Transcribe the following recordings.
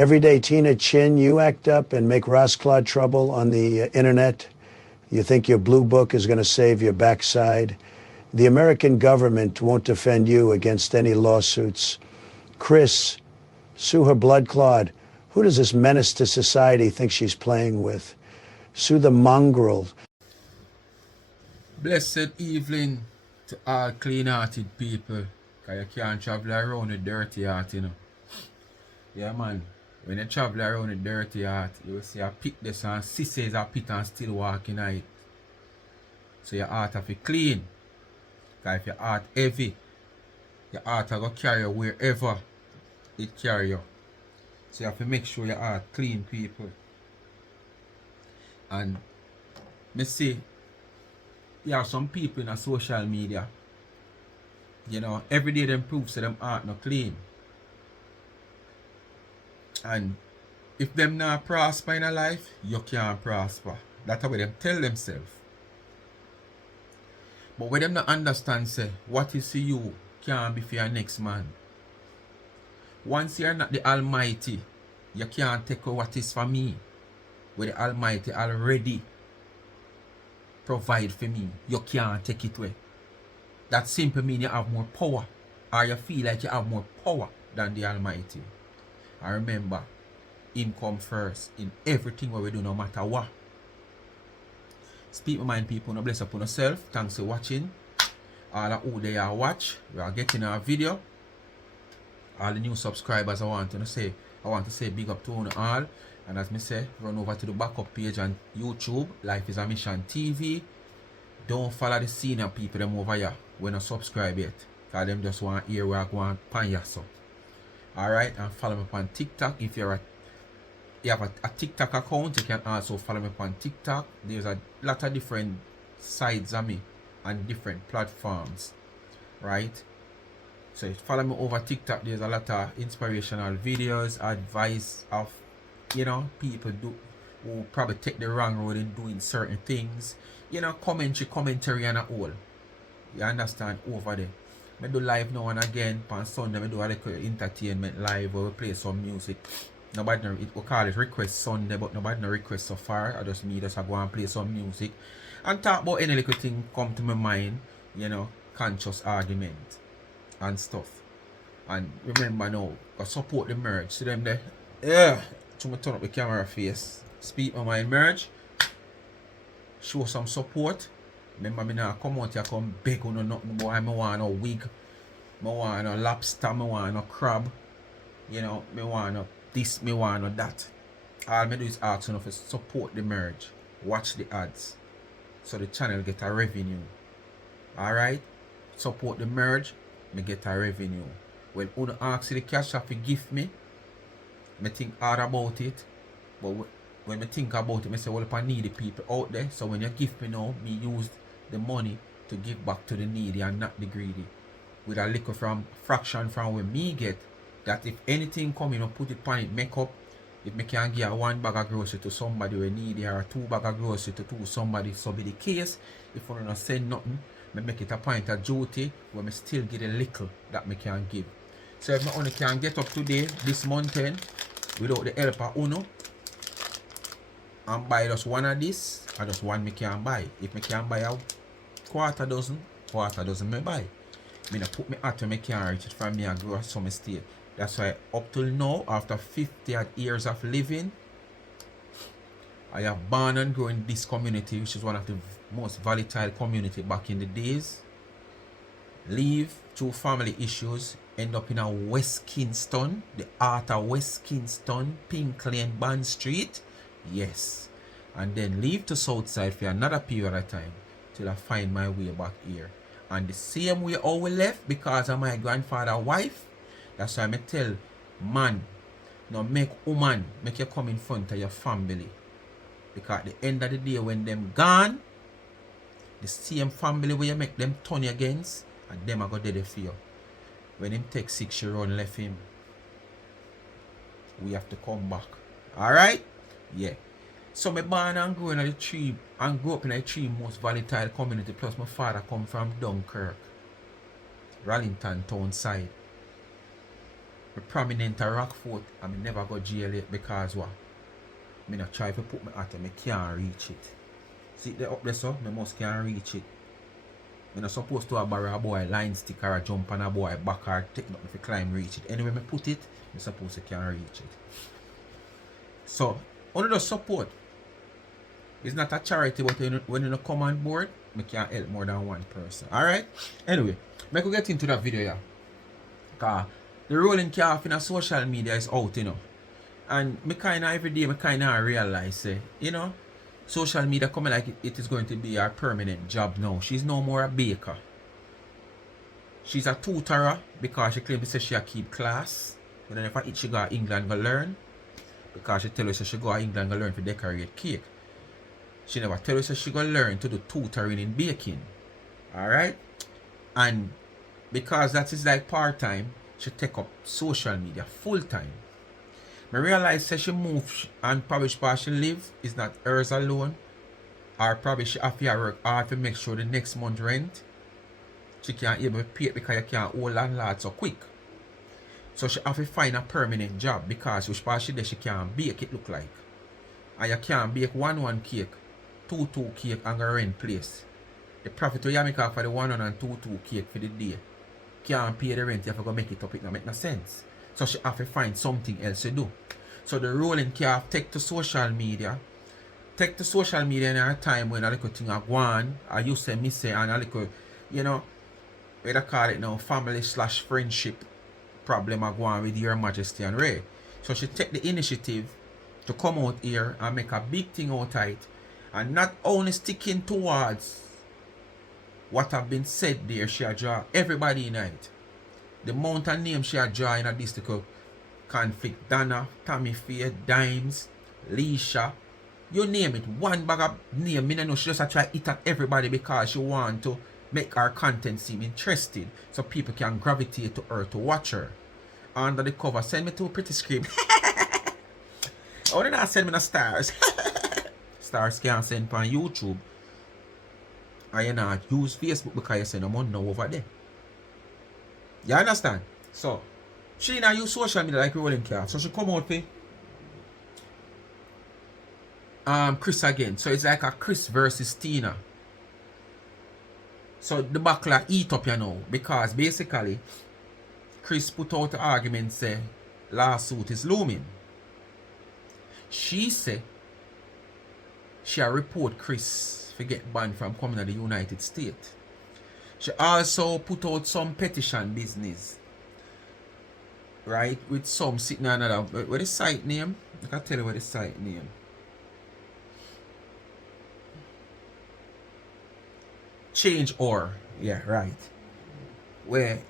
Every day, Tina Chin, you act up and make Rosclaw trouble on the internet. You think your blue book is going to save your backside. The American government won't defend you against any lawsuits. Kris, sue her blood clot. Who does this menace to society think she's playing with? Sue the mongrel. Blessed evening to all clean-hearted people, because you can't travel around with dirty heart, you know. Yeah, man. When you travel around with dirty heart, you will see a pit this and sisters a pit and still walking at it. So your heart have to clean. Because if your heart heavy, your heart will carry you wherever it carry you. So you have to make sure your heart clean, people. And me see, you have some people in a social media, you know, every day them prove so them heart not clean. And if them not prosper in a life, you can't prosper. That's how them tell themselves. But when them not understand, say, what is for you can't be for your next man. Once you're not the Almighty, you can't take away what is for me. Where the Almighty already provide for me, you can't take it away. That simply means you have more power, or you feel like you have more power than the Almighty. And remember, Him come first in everything what we do, no matter what. Speak my mind, people. No bless upon yourself. Thanks for watching. All of who they are watch, we are getting our video. All the new subscribers, I want to say big up to all. And as me say, run over to the backup page on YouTube, Life is a Mission TV. Don't follow the senior people them over here when not subscribe yet. Because them just want to hear where I go and pan your so. Alright, and follow me on TikTok. If you have a TikTok account, you can also follow me on TikTok. There's a lot of different sides of me and different platforms. Right? So if you follow me over TikTok, there's a lot of inspirational videos, advice of, you know, people who probably take the wrong road in doing certain things. You know, commentary and all. You understand over there. I do live now and again. On Sunday, I do a little entertainment live where we play some music. Nobody know, we call it request Sunday, but nobody no request so far. I just go and play some music and talk about any little thing come to my mind, you know, conscious argument and stuff. And remember now, go support the merge. See them there? Yeah. To me turn up the camera face. Speak my mind, merge. Show some support. Remember me now come out here come beg on nothing, boy. I want no wig. I want no lobster, I want no crab. You know, me want no this, me want no that. All me do is ask you to support the merge. Watch the ads. So the channel get a revenue. Alright? Support the merge, me get a revenue. Well, who ask the cash to give me, I think hard about it. But when I think about it, I say, well, if I need the people out there, so when you give me now, me use the money to give back to the needy and not the greedy. With a little fraction from where me get, that if anything come in, put it on it, make up. If me can give 1 bag of grocery to somebody who needy or 2 bag of grocery to somebody, so be the case. If I don't send nothing, me make it a point of duty where me still get a little that me can give. So if me only can get up today, this month end, without the help of Uno, and buy just one of this, or just one me can buy. If me can buy a quarter dozen me buy. Me not put me out when me can reach it from me and grow some estate. That's why up till now, after 50 odd years of living, I have born and grown in this community, which is one of the most volatile community back in the days. Leave through family issues, end up in a West Kingston, the heart of West Kingston, Pink Lane, Bond Street. Yes. And then leave to Southside for another period of time till I find my way back here. And the same way how we left because of my grandfather's wife. That's why I tell man, now make woman, make you come in front of your family. Because at the end of the day, when them gone, the same family where you make them turn you against, and them are going to dead for you. When him take 6 years and left him, we have to come back. Alright? Yeah. So me born and grew in the three and grew up in the 3 most volatile community, plus my father come from Dunkirk, Rallington town side. I'm prominent at Rockfort and I never go jail yet because what? I not try to put my hat and I can't reach it. See the up there so, I must can't reach it. I'm not supposed to borrow a boy line stick or a jump on a boy back or take nothing if you climb reach it. Anyway, I put it, I'm supposed to can't reach it. So, under the support, it's not a charity, but when you come on board, I can help more than one person. Alright? Anyway, I could get into that video here. Because the rolling calf in a social media is out, you know. And me kind of every day, I kind of realize, you know, social media coming like it is going to be our permanent job now. She's no more a baker. She's a tutorer because she claims she keep class. And then if I eat, she go to England to learn. Because she tell us she go to England to learn to decorate cake. She never tell us she go learn to do tutoring in baking. Alright? And because that is like part-time, she take up social media full-time. I realize that she move and probably where she live is not hers alone. Or probably she have to work hard to make sure the next month rent she can't able to pay it because you can't hold landlord so quick. So she have to find a permanent job because which part she there she can't bake it look like. And you can't bake one cake, two cake and go rent place. The profit you make off for the 1 and 2 cake for the day. Can't pay the rent, you have to go make it up, it don't make no sense. So she have to find something else to do. So the rolling calf take to social media. Take to social media in a time when a little thing are going. I used to miss it and a little, you know, what I call it now, family/friendship problem are going with Your Majesty and Ray. So she take the initiative to come out here and make a big thing out of it. And not only sticking towards what have been said there, she draw everybody in it. The amount of names she draw in a district conflict, Donna, Tammy Faye, Dimes, Leisha, you name it, one bag of name. I don't know, she just try to eat at everybody because she want to make her content seem interesting so people can gravitate to her to watch her. Under the cover, send me to a pretty scream. Oh, they not send me the stars. Stars can't send on YouTube. And you not use Facebook because you send them on now over there. You understand? So, she not use social media like rolling calf. So she come out with Kris again. So it's like a Kris versus Tina. So the backla eat up, you know, because basically Kris put out the argument say lawsuit is looming. She say she report Kris to get banned from coming to the United States. She also put out some petition business. Right? With some sitting on another. What the site name? I can tell you what the site name. Change or. Yeah, right. Where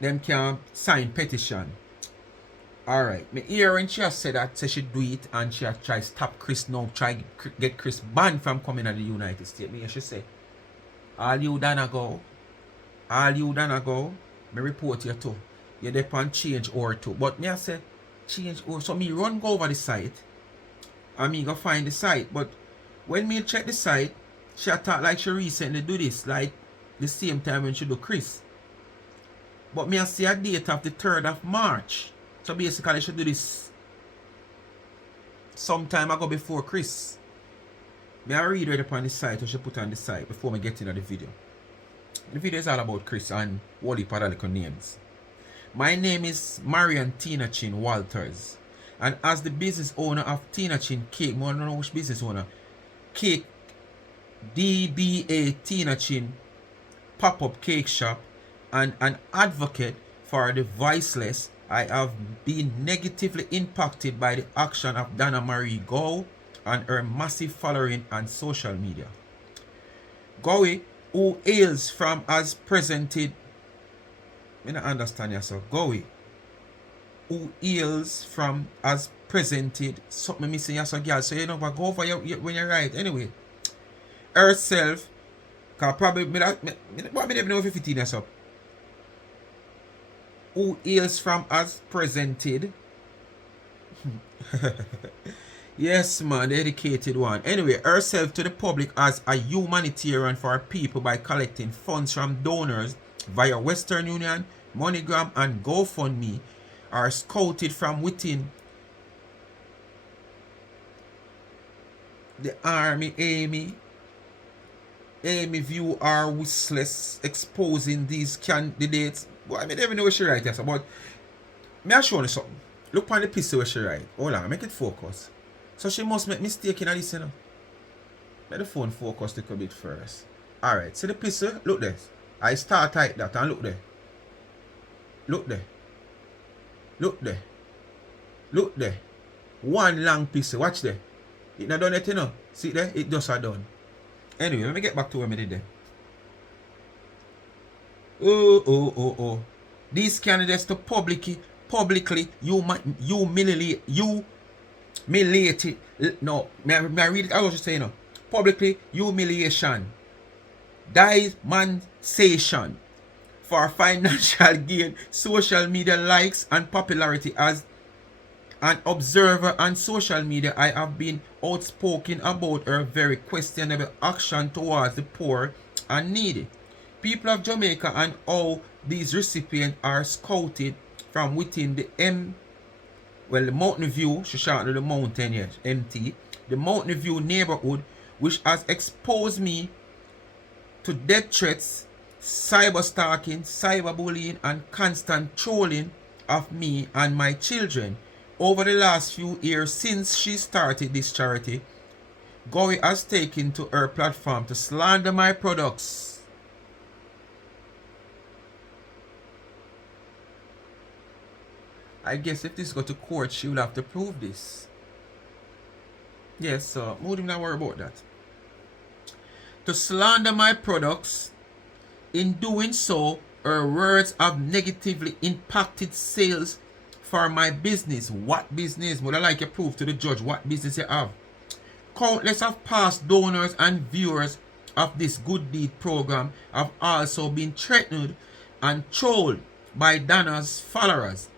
them can sign petition. Alright. Me hear when she has said that say she do it and she has try stop Kris now. Try get Kris banned from coming to the United States. Me hear she say, all you done go. All you done go. Me report you too. You depend change or too. But me I say change or. So me run go over the site. And me go find the site. But when me check the site, she thought like she recently do this. Like the same time when she do Kris. But me I see a date of the 3rd of March. So basically she do this sometime ago before Kris. Me I read right upon the site or she put on the site before me get into the video. The video is all about Kris and Wally Padalico names. My name is Marian Tinachin Walters. And as the business owner of Tinachin Cake, I don't know which business owner, Cake DBA Tinachin pop-up cake shop and an advocate for the voiceless, I have been negatively impacted by the action of Donna Marie Gow and her massive following on social media. Gowie, who hails from as presented, I don't understand yourself. Gowie, who hails from as presented, something missing yourself, girl. So you know what, go for you when you're right. Anyway, herself, cause probably me never know if you 15 yourself. Who hails from as presented. Yes, man, the educated one. Anyway, herself to the public as a humanitarian for people by collecting funds from donors via Western Union, MoneyGram, and GoFundMe, are scouted from within the army. Amy view are wishless, exposing these candidates. Well, I mean, I don't even know what she write here, but may I show you something? Look on the piece where she write. Hold on, make it focus. So she must make mistake in this, you know. Let the phone focus a little bit first. Alright, see the piece? Look there. I start like that and look there. Look there. Look there. Look there. One long piece. Watch there. It not done it, you know. See there? It just are done. Anyway, let me get back to what I did there. Oh. These candidates to publicly humiliate. No, may I read it? I was just saying, no. Publicly humiliation, diamondization for financial gain, social media likes and popularity. As an observer on social media, I have been outspoken about her very questionable action towards the poor and needy. People of Jamaica and how these recipients are scouted from within the Mountain View, she shouted the mountain, yes, MT, the Mountain View neighborhood, which has exposed me to death threats, cyber stalking, cyberbullying, and constant trolling of me and my children. Over the last few years since she started this charity, Gowie has taken to her platform to slander my products. I guess if this go to court, she will have to prove this. Yes, so wouldn't not worry about that. To slander my products. In doing so, her words have negatively impacted sales for my business. What business? Would I like you prove to the judge what business you have? Countless of past donors and viewers of this good deed program have also been threatened and trolled by Dana's followers.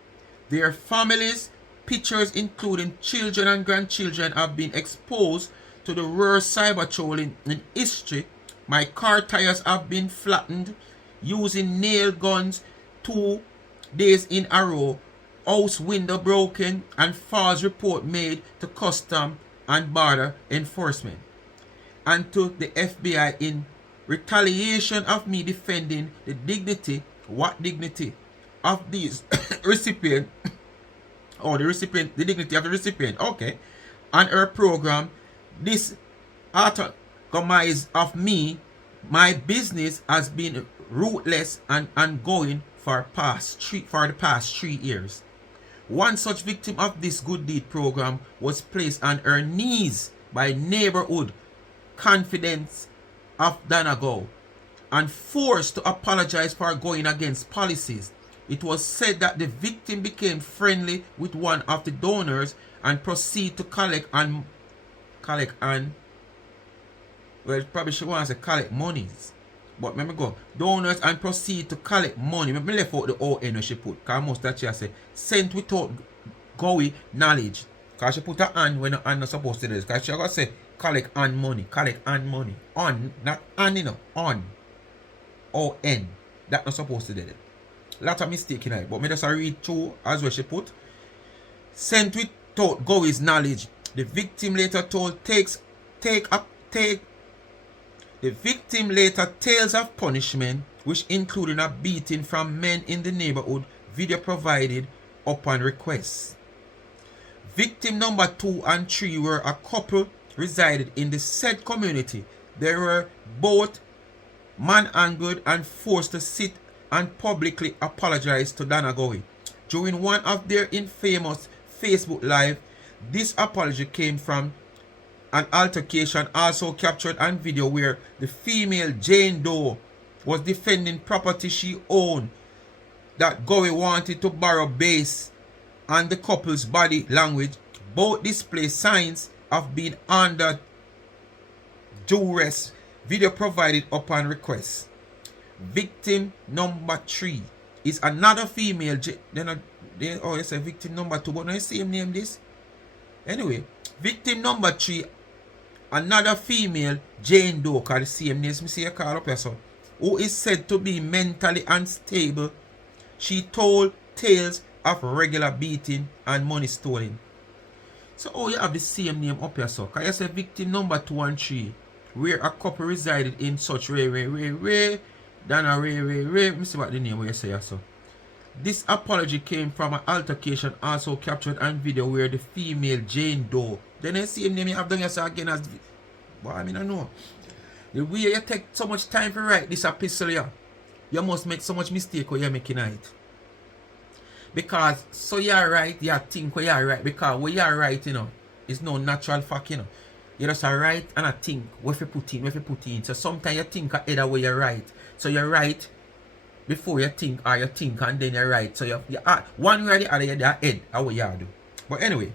Their families, pictures including children and grandchildren, have been exposed to the worst cyber trolling in history. My car tires have been flattened using nail guns 2 days in a row. House window broken and false report made to custom and border enforcement and to the FBI in retaliation of me defending the dignity of these recipient, the dignity of the recipient, okay, and her program. This autocommise of me, my business has been ruthless and ongoing for the past 3 years. One such victim of this good deed program was placed on her knees by neighborhood confidants of Donegal and forced to apologize for going against policies. It was said that the victim became friendly with one of the donors and proceeded to collect well, probably she wants to collect monies. But let me go. Donors and proceed to collect money. Let me left out the ON she put. Because most that she has said, sent without Gowie knowledge. Because she put her hand when her hand not supposed to do this. Because she got to say, collect on money. Collect on money. On, not on, you know. On. ON. That not supposed to do it. Lot of mistake in it. But me just read through as well she put. Sent without Gowie's knowledge. The victim later told the victim later tales of punishment, which included a beating from men in the neighborhood, video provided upon request. Victim number 2 and 3 were a couple resided in the said community. They were both manhandled and forced to sit and publicly apologize to Dana Gowie. During one of their infamous Facebook Live, this apology came from an altercation also captured on video where the female Jane Doe was defending property she owned that Gowie wanted to borrow based on the couple's body language. Both display signs of being under duress. Video provided upon request. Victim number 3 is another female. They say victim number 2, but no same name this. Anyway, victim number 3, another female, Jane Doe, called the same name, me see a call up here, so, who is said to be mentally unstable. She told tales of regular beating and money stealing. So you have the same name up here, so can you say victim number 2 and 3, where a couple resided in such Ray, Dana Ray. Let me see what the name where you say so. This apology came from an altercation also captured on video where the female Jane Doe. Then the same name you have done yourself again as. But I mean, I know. The way you take so much time to write this epistle here, you must make so much mistake when you're making it. Because so you're right, you think when you're right. Because when you're right, you know, it's no natural fact, you know. You just write and I think what you put in. So sometimes you think either way you're right. So you're right before you think, or you think and then you're right. So you one way or the other, you're head, how you do. But anyway,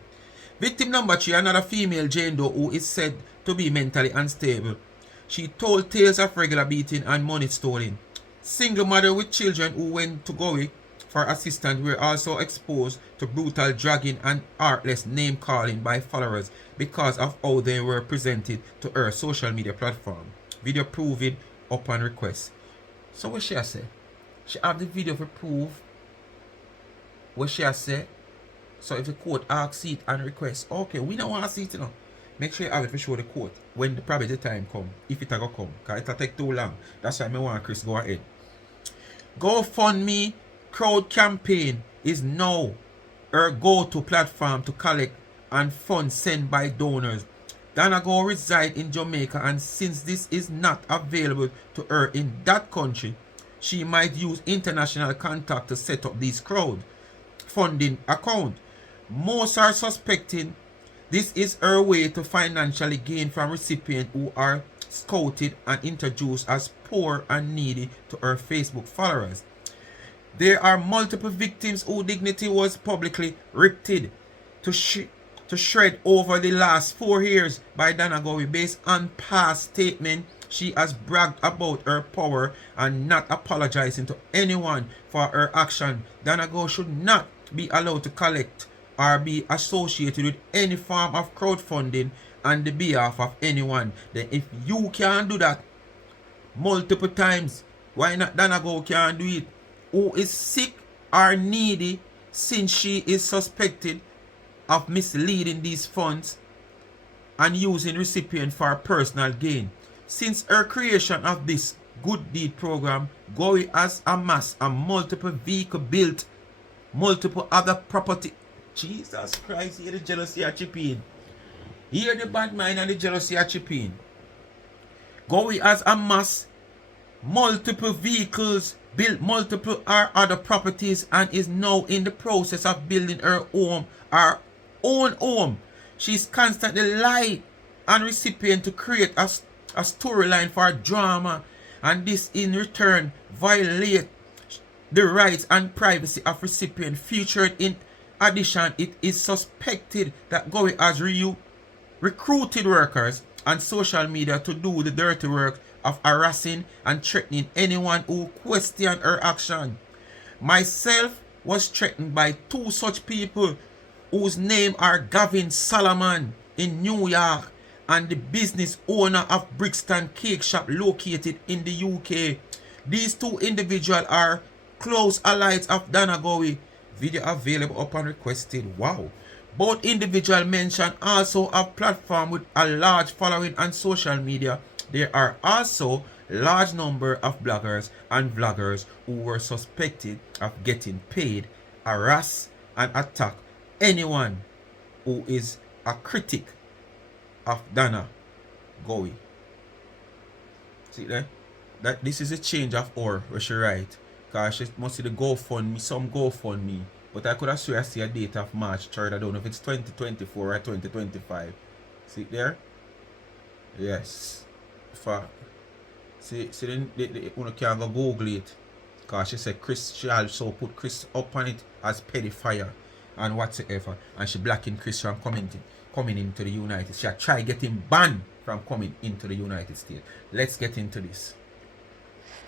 victim number 3, another female Jane Doe who is said to be mentally unstable. She told tales of regular beating and money stealing. Single mother with children who went to Gowie for assistance were also exposed to brutal dragging and heartless name calling by followers because of how they were presented to her social media platform. Video proving upon request. So what she say? She have the video for prove what she say. So if the court asks it and request, okay, we don't want to see it, you know. Make sure you have it for show the court when probably the time come, if it go come, because it'll take too long. That's why I want Kris go ahead. GoFundMe crowd campaign is now her go-to platform to collect and funds sent by donors. Dana Go reside in Jamaica, and since this is not available to her in that country, she might use international contact to set up these crowd funding account. Most are suspecting this is her way to financially gain from recipients who are scouted and introduced as poor and needy to her Facebook followers. There are multiple victims whose dignity was publicly ripped to shred over the last 4 years by Dana Gowie. Based on past statement, she has bragged about her power and not apologizing to anyone for her action. Dana Gowie should not be allowed to collect or be associated with any form of crowdfunding on the behalf of anyone. Then if you can do that multiple times, why not Dana Gowie can do it? Who is sick or needy, since she is suspected of misleading these funds and using recipient for personal gain. Since her creation of this good deed program, Gowie has amassed a multiple vehicle built, multiple other property. Jesus Christ, here the jealousy are chipping. Here the bad mind and the jealousy are chipping. Gowie has amassed multiple vehicles, built multiple other properties, and is now in the process of building her own home. She's constantly lying on recipient to create a storyline for drama, and this in return violate the rights and privacy of recipient. Featured in addition, it is suspected that Gowie has recruited workers on social media to do the dirty work of harassing and threatening anyone who questioned her action. Myself was threatened by 2 such people whose name are Gavin Solomon in New York and the business owner of Brixton Cake Shop located in the UK. These 2 individuals are close allies of Dana Gowie. Video available upon requested. Wow. Both individuals mentioned also a platform with a large following on social media. There are also large number of bloggers and vloggers who were suspected of getting paid, harass and attack anyone who is a critic of Dana Gowie. See there? That this is a change of or where she write. Because she must see the GoFundMe, some GoFundMe. But I could have swear I see a date of March 3rd. I don't know if it's 2024 or 2025. See it there? Yes. See then you can go Google it. Because she said Kris, she also put Kris up on it as pedophile and whatsoever. And she blocking Kris from coming into the United States. She tried getting banned from coming into the United States. Let's get into this.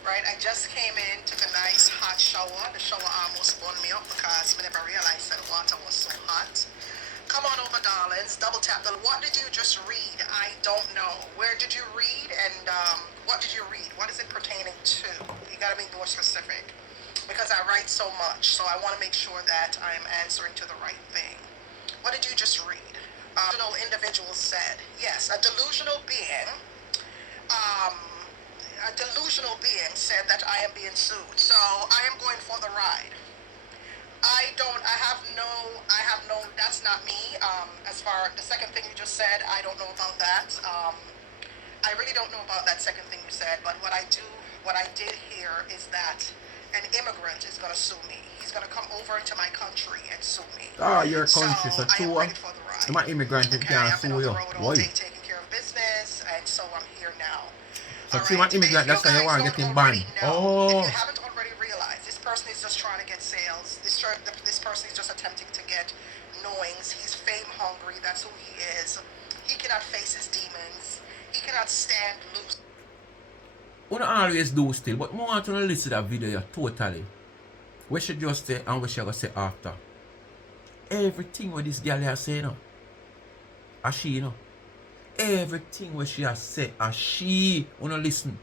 Right, I just came in, took a nice hot shower. The shower almost burned me up because I never realized that the water was so hot. Come on over, darlings. Double tap. What did you just read? I don't know. Where did you read? And what did you read? What is it pertaining to? You gotta be more specific. because I write so much, so I want to make sure that I'm answering to the right thing. What did you just read? Delusional individual said, yes, a delusional being said that I am being sued. So I am going for the ride. I have no, that's not me. As far the second thing you just said, I don't know about that. I really don't know about that second thing you said, but what I did hear is that an immigrant is going to sue me. He's going to come over into my country and sue me. Ah, your country, so I am ready for the ride. I'm an immigrant, you can't I've been sue on you. the road all day taking care of business, and so I'm here now. So see one immigrant, that's why you want to get him banned. Oh. If you haven't already realized, this person is just trying to get sales. This person is just attempting to get knowings. He's fame hungry. That's who he is. He cannot face his demons. He cannot stand loose. What I always do still, but I want to listen to that video totally. We should just say and we should go say after. Everything what this girl has said, you know, as she, you know. Everything what she has said, as she wanna listen.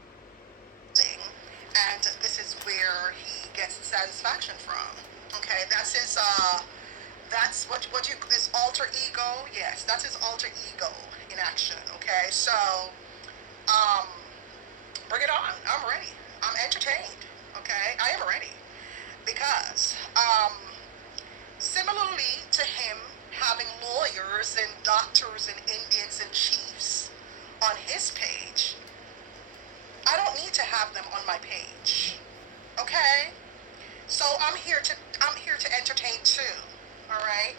And this is where he gets satisfaction from. Okay, that's his that's what you this alter ego. Yes, that's his alter ego in action. Okay, so bring it on. I'm ready. I'm entertained. Okay, I am ready because similarly to him having lawyers and doctors and Indians and chiefs on his page, I don't need to have them on my page. Okay? So I'm here to entertain too. All right?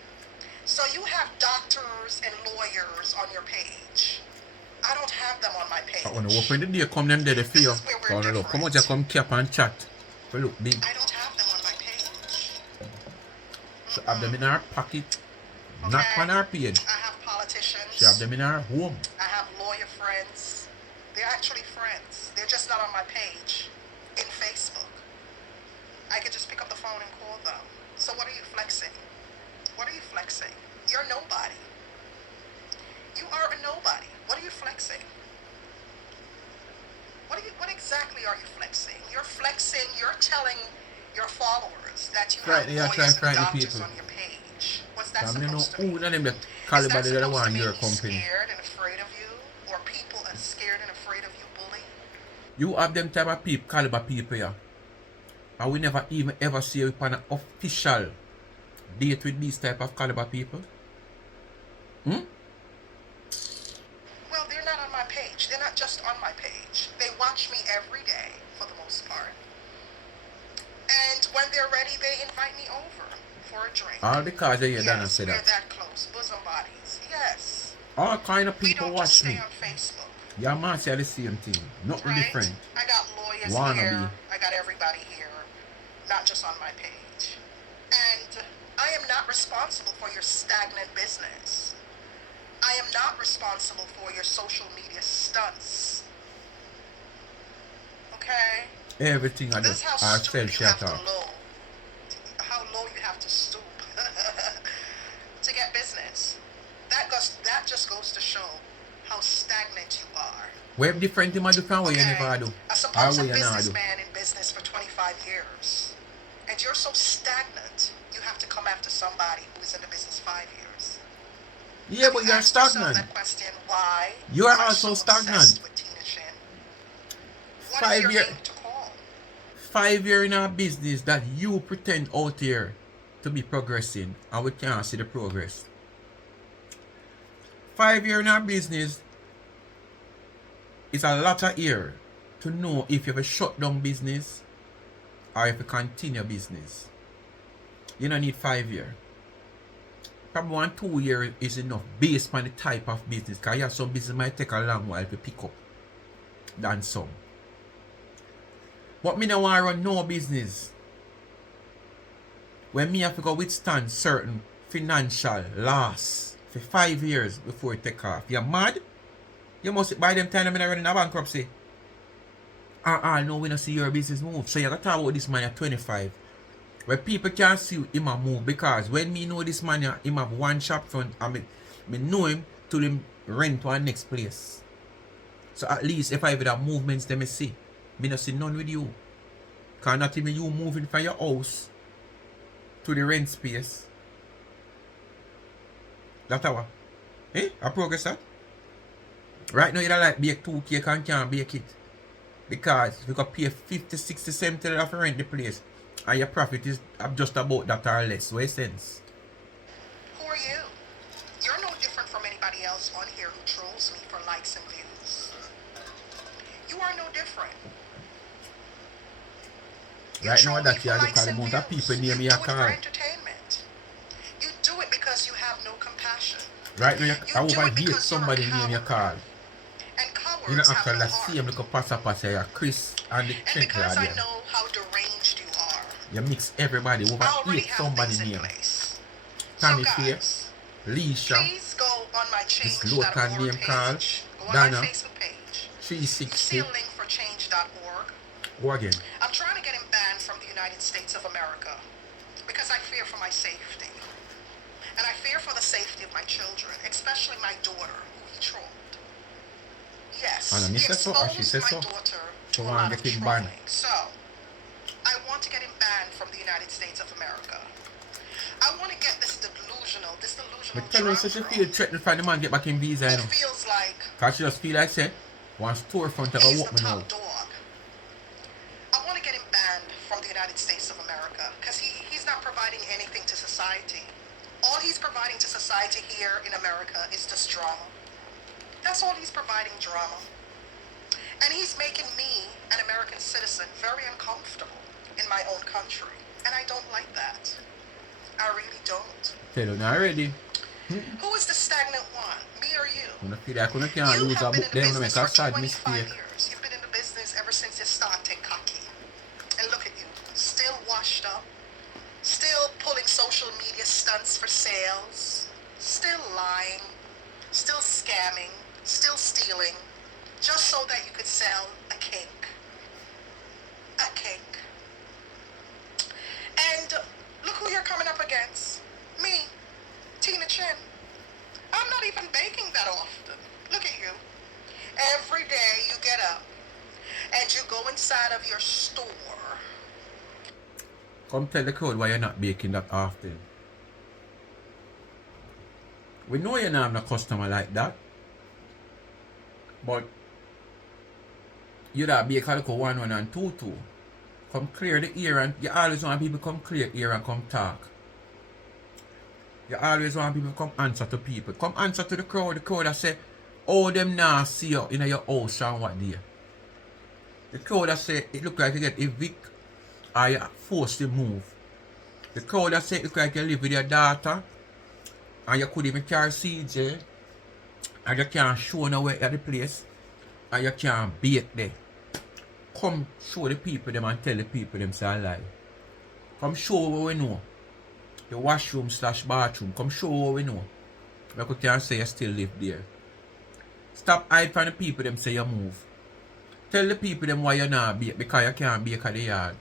So you have doctors and lawyers on your page. I don't have them on my page. I want to work when the day come them there the fear. Come on, just come cap and chat. But look big. I don't have them on my page. She have them in her pocket. Okay. Not on her page. I have politicians. She have them in her home. I have lawyer friends. They're actually friends. They're just not on my page in Facebook. I could just pick up the phone and call them. So what are you flexing? What are you flexing? You're nobody. You are a nobody. What are you flexing? What exactly are you flexing? You're flexing, you're telling your followers that you have lawyers and doctors on your page. What's that supposed to mean? Is that supposed to mean he's scared and afraid of you? Or people are scared and afraid of you, bully? You have them type of people, caliber people here. And we never even ever see you on an official date with these type of caliber people. Well, they're not on my page. They're not just on my page. They watch me every day, for the most part. And when they're ready, they invite me over for a drink. All because they hear that and say we're that. that close. Bosom bodies. Yes. All kind of We people don't watch just stay me. on Facebook. Your man say the same thing. Nothing Right? different. I got lawyers here. I got everybody here. Not just on my page. And I am not responsible for your stagnant business. I am not responsible for your social media stunts. Okay? Everything I do, This is I how tell stupid you have shut to up. how low you have to stoop to get business. That just goes to show how stagnant you are. We have different things I do from what you never do. A supposed businessman in business for 25 years. And you're so stagnant, you have to come after somebody who is in the business 5 years. Yeah, but you're stagnant. That question, why? You are also stagnant. With Tina Shin? What is your name to call? 5 years in our business that you pretend out here to be progressing and we can't see the progress. 5 years in our business is a lot of year to know if you have a shut down business or if you continue business. You don't need 5 years. Probably 1 2 years is enough based on the type of business. Because yeah, some business might take a long while to pick up than some. But me don't want to run no business when me have to go withstand certain financial loss for 5 years before it take off. You're mad? You must by them time I'm running a bankruptcy. No, we don't see your business move. So you gotta talk about this man at 25. Where people can't see him a move because when me know this man him have 1 shop front and me know him till him rent to our next place. So at least if I have the movements them me see. Me not see none with you. Because not even you moving from your house to the rent space. That's our. Eh? A progress that? Right now you don't like bake 2 cake and can't bake it. Because you can pay 50, 60, $70 for rent the place. And your profit is just about that or less. What sense? Who are you? You're no different from anybody else on here who trolls me for likes and views. You are no different. Right now that you look at the amount of people near me a You do it for car. entertainment. You do it because you have no compassion. Right now I You do it overhear because somebody you're a near me a coward. car. And cowards You know have after no that heart. same little passa Kris and the And Trent because I there. know how deranged you are, You mix everybody I over already 8 have somebody things in name. place. Tammy So Fair, guys, Leisha, please go on my this change.org local name called page. Go on Dana, my Facebook page. You see 360. a link for change.org. Go again. I'm trying to get him banned from the United States of America because I fear for my safety. And I fear for the safety of my children, especially my daughter, who he trolled. Yes, And he I said so, or she exposed said my so. daughter So to a I lot get of him banned. trolling. So, I want to get him banned from the United States of America. I want to get this delusional But tell her so she feel threatened for the man get back in visa, you It know. feels like Cause she just feel like say, one storefront to go he's walk the me now. top dog. I want to get him banned from the United States of America because he's not providing anything to society. All he's providing to society here in America is just drama. That's all he's providing, drama. And he's making me, an American citizen, very uncomfortable in my own country. And I don't like that. I really don't. Tell her now already. Who is the stagnant one, me or you? When I feel like when I can't You lose a have been book, in the then when I make business a for sad 25 mistake. years. You've been in the business ever since you started cocky. And look at you, still washed up, still pulling social media stunts for sales, still lying, still scamming, still stealing, just so that you could sell a cake. A cake. And look who you're coming up against. Me, Tina Chin. I'm not even baking that often. Look at you. Every day you get up and you go inside of your store. Come tell the crowd why you're not baking that often. We know you're not having a customer like that. But you that bake a little 1 and 2. Come clear the ear, and you always want people come clear ear and come talk. You always want people come answer to people. Come answer to the crowd that say, oh them now see you in your house and what there. The crowd that say it look like you get evicted or you forced to move. The crowd that say it look like you live with your daughter and you could even carry CJ and you can't show nowhere at the place and you can't bake there. Come show the people them and tell the people them say a lie. Come show what we know. The washroom / bathroom. Come show what we know. Like you can say you still live there. Stop hide from the people them say you move. Tell the people them why you not bake because you can't bake at the yard.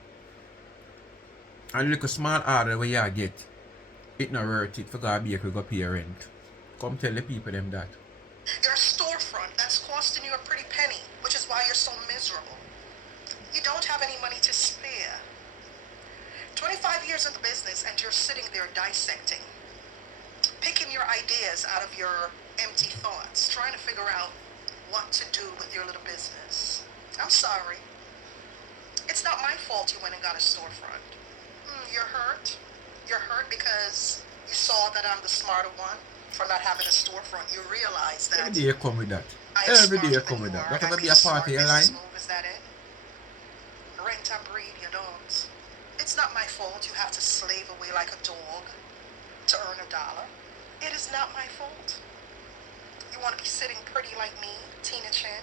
And look a small order where you get. It not worth it for go bake we go pay rent. Come tell the people them that. Your storefront that's costing you a pretty penny, which is why you're so miserable. You don't have any money to spare. 25 years in the business and you're sitting there dissecting, picking your ideas out of your empty thoughts, trying to figure out what to do with your little business. I'm sorry. It's not my fault you went and got a storefront. You're hurt. You're hurt because you saw that I'm the smarter one for not having a storefront. You realize that Every day you come with that. I am Every day you smarter come than with you that. are. That I will be make a part of smart your business life. move, is that it? Rent and breed, you don't. It's not my fault you have to slave away like a dog to earn $1. It is not my fault. You want to be sitting pretty like me, Tina Chin?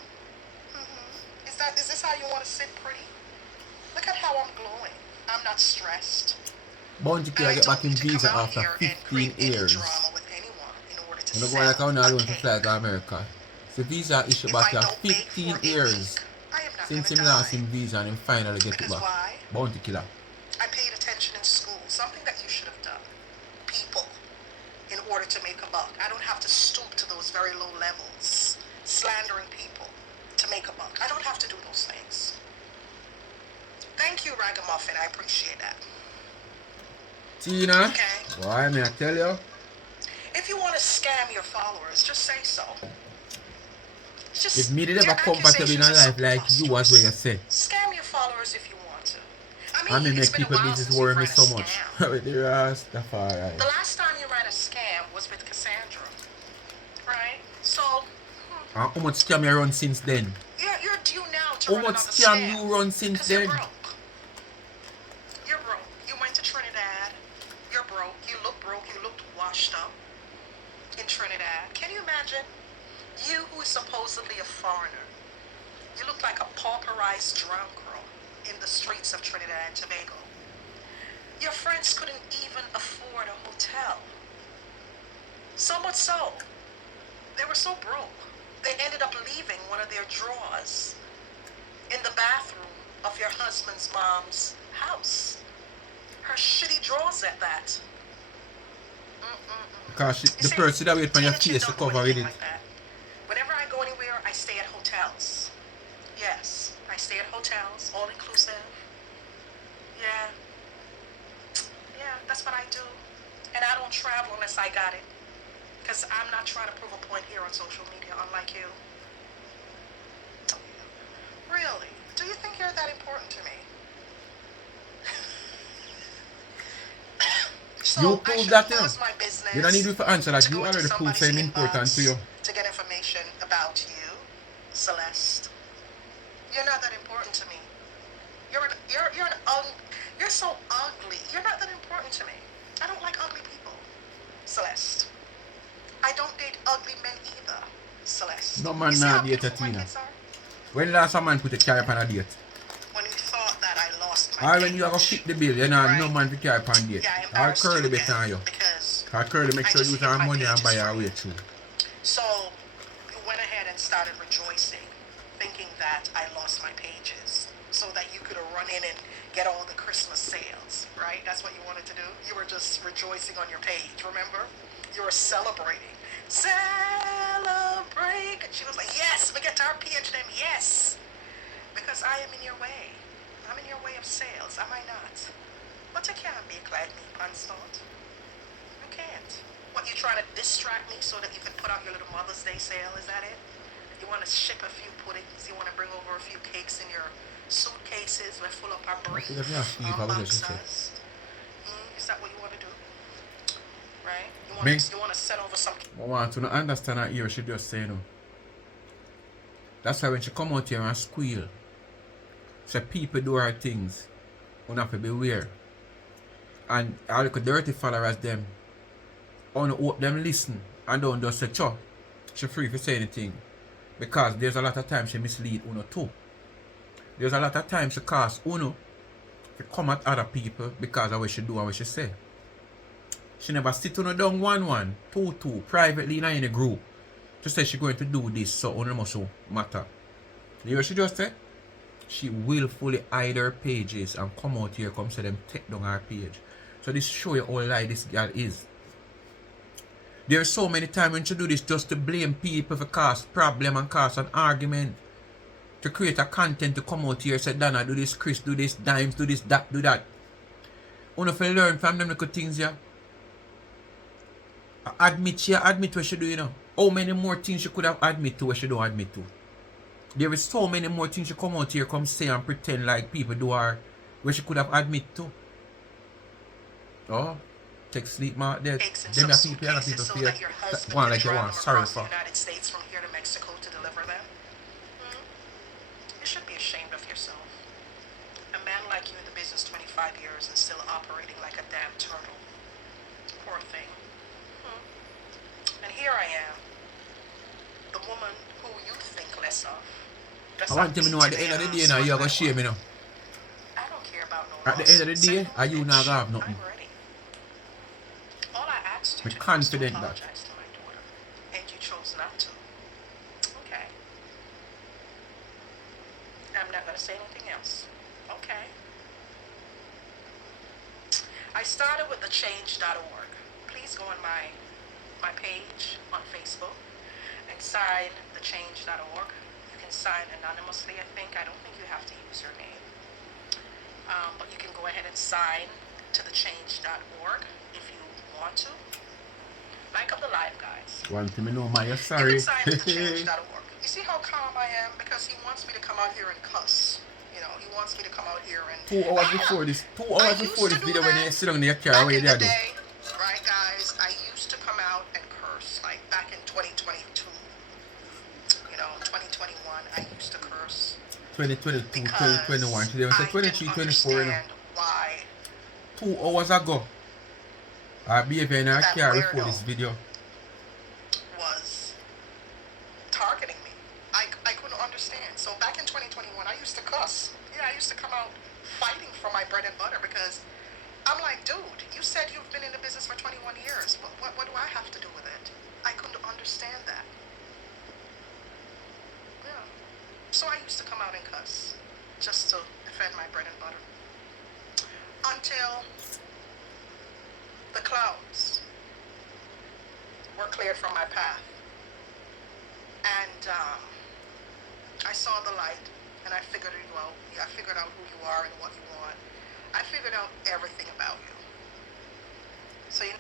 Is this how you want to sit pretty? Look at how I'm glowing. I'm not stressed. Bounty And Killer I get don't back in need to visa come out after here and 15 create any years. drama with anyone in order to You know, go sell like how now a going to cake. fly to America. The visa issue If back I here don't bake 15 for a years week, I am not since gonna him last die. in visa and him finally get it Because back. why? Bounty Killer. I paid attention in school, something that you should have done. People, in order to make a buck. I don't have to stoop to those very low levels, slandering people to make a buck. I don't have to do those things. Thank you, Ragamuffin. I appreciate that. Tina, Okay. why may I tell you? If you want to scam your followers, just say so. Just If me did your ever comfortable in accusations a are so life like you as what you preposterous. say, Scam your followers if you want to. I may It's make been a people while business since worry you've me ran a so much. scam. With the Rastafari. The last time you ran a scam was with Cassandra, right? So, And how much scam you run since then? you're due now to How run much another scam scam. you run since Because you're then? broke. You're broke. You went to Trinidad. You're broke. You look broke. You looked washed up in Trinidad. Can you imagine? You who is supposedly a foreigner. You look like a pauperized drunk girl in the streets of Trinidad and Tobago. Your friends couldn't even afford a hotel. So much so, they were so broke, they ended up leaving one of their drawers in the bathroom of your husband's mom's house. Her shitty drawers at that. Because the person that wait for your face to cover with it. Like that. Whenever I go anywhere, I stay at hotels. Yes, I stay at hotels, all inclusive. Yeah. Yeah, that's what I do. And I don't travel unless I got it. Because I'm not trying to prove a point here on social media, unlike you. Really? Do you think you're that important to me? So You I prove should that, close my business. You don't need to answer that. to You go into already proved somebody's saying important to you. To get information about you, Celeste. You're not that important to me. You're so ugly. You're not that important to me. I don't like ugly people, Celeste. I don't date ugly men either, Celeste. No man not date a Tina. When last a man put a carry up on a date? When you thought that I lost my Or when you have to fit the bill, you know, right? No man to carry up on date. Yeah, I'll curly bit on you. I'll curly make sure you use our money and buy our way through. So you went ahead and started rejoicing, thinking that I lost my pages so that you could run in and get all the Christmas sales, right? That's what you wanted to do. You were just rejoicing on your page, remember? You were celebrating. Celebrate. And she was like, yes, we get our page name, yes. Because I am in your way. I'm in your way of sales, am I not? But I can't make like me, Panstot. I can't. What, you trying to distract me so that you can put out your little Mother's Day sale, is that it? You want to ship a few puddings, you want to bring over a few cakes in your suitcases, we're full up our brief, boxes. Is that what you want to do? Right? You want to send over some... I want to understand her ear, she just say no. That's why when she come out here and squeal, say people do her things, you have to beware. And all the dirty followers them, only hope them listen and don't just say, "Cho, she free to say anything." Because there's a lot of times she mislead Uno too. There's a lot of times she cause Uno to come at other people because of what she do and what she say. She never sit Uno down 1-1, 2-2, privately in any group to say she going to do this, so Uno must matter. You know what she just said? She willfully hide her pages and come out here, come say them take down her page. So this show you how lie this girl is. There's so many times when she do this just to blame people for cause problem and cause an argument. To create a content to come out here, say Donna do this, Kris do this, Dimes do this, that do that. Uno for learn from them little things here. Admit what she do, you know. How many more things she could have admit to what she don't admit to? There is so many more things she come out here, come say and pretend like people do her where she could have admit to. Oh, take sleep, man. Them are people, other people feel that one like you want sorry for. United States from here to Mexico to deliver them. You should be ashamed of yourself. A man like you in the business 25 years and still operating like a damn turtle. Poor thing. And here I am, the woman who you think less of. I want them to know at the end of the day now you're going to shame me now. I don't care about no At the end of the day, are you not going to have nothing? I'm ready. All I asked you I'm to do was confident to that. apologize to my daughter, and you chose not to. Okay. I'm not going to say anything else. Okay. I started with thechange.org. Please go on my page on Facebook and sign thechange.org. You can sign anonymously, I think. I don't think you have to use your name. But you can go ahead and sign to the change.org if you want to. Like up the live, guys. Want to know my You sorry. can sign to the change.org. You see how calm I am? Because he wants me to come out here and cuss. You know, he wants me to come out here and... 2 hours before this video when you sit on your car, back what you in the do? day, right, guys, I used to come out and curse. Like back in 2022, you know, 2021, I used to curse. 2022, Because 2021, today was I 23, didn't 24, you know. understand why 2 hours ago. I be in our that car before weirdo this video. was targeting me. I couldn't understand. So back in 2021, I used to cuss. Yeah, I used to come out fighting for my bread and butter because I'm like, dude, you said you've been in the business for 21 years. What do I have to do with it? I couldn't understand that. Yeah. So I used to come out and cuss just to defend my bread and butter. Until the clouds were cleared from my path. And I saw the light and I figured it out. I figured out who you are and what you want. I figured out everything about you. So yeah,